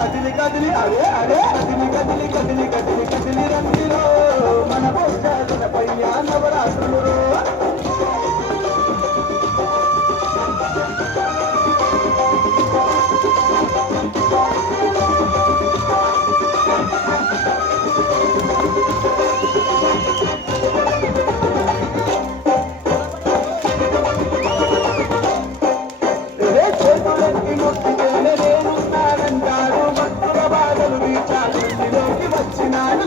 కదిలి కదిలి అరే అరే కదిలి కదిలి కదిలి కదిలి కదిలి రంగిలో మన పోషాల పయ్య నవరాత్రులు వచ్చినాడు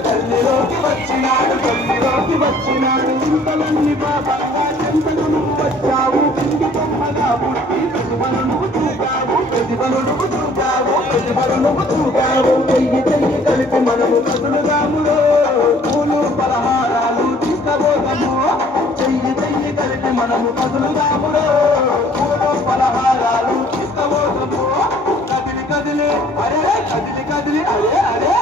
తల్లిలోకి వచ్చినాడు చింతలన్నీ పాపంగా చెంతకు నువ్వు వచ్చావు పిండి బొమ్మగా పుట్టి ప్రతిభను నువ్వు చూపావు ప్రతిభను నువ్వు చూపావు ప్రతిభను నువ్వు చూపావు చెయ్యి చెయ్యి కలిపి మనము కదులుదాములో పూలు పలహారాలు తీసుకపోతాము చెయ్యి చెయ్యి కలిపి మనము కదులుదాములో పూలు పలహారాలు తీసుకపోతాము కదిలి కదిలి అరే కదిలి కదిలి అరే అరే